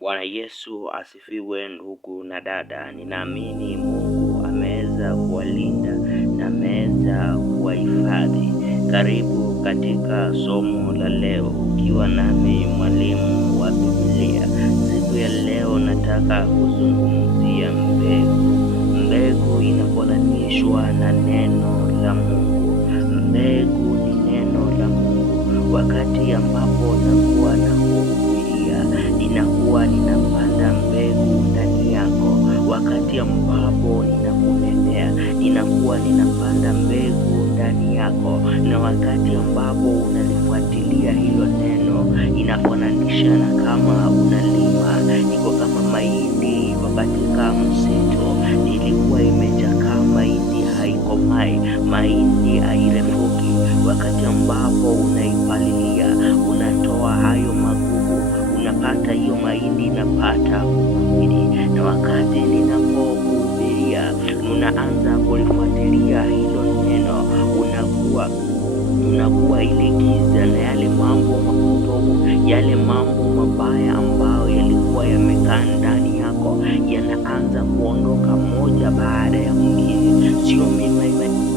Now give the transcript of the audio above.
Bwana Yesu asifiwe ndugu na dada. Ninaamini Mungu ameweza kuwalinda na ameweza kuwahifadhi. Karibu katika somo la leo ukiwa nami mwalimu wa Biblia. Siku ya leo nataka kuzungumzia mbegu. Mbegu inafananishwa na neno la Mungu. Mbegu ni neno la Mungu. Wakati ambapo nakuwa ninakuwa ninapanda mbegu ndani yako. Wakati ambapo ninakunenea, ninakuwa ninapanda mbegu ndani yako. Na wakati ambapo unalifuatilia hilo neno, inafananisha na kama unalima. Iko kama mahindi iko katika msitu, ilikuwa imechakaa, mahindi haikomai, mahindi hairefuki. Wakati ambapo unaipalilia, unatoa hayo magugu, unapata hiyo mahindi inapata kunawiri. Na wakati ninapokuhubiria, unaanza kulifuatilia hilo neno, unakuwa ile giza na yale mambo mapotovu, yale mambo mabaya ambayo yalikuwa yamekaa ndani yako yanaanza kuondoka moja baada ya mwingine. Sio mimi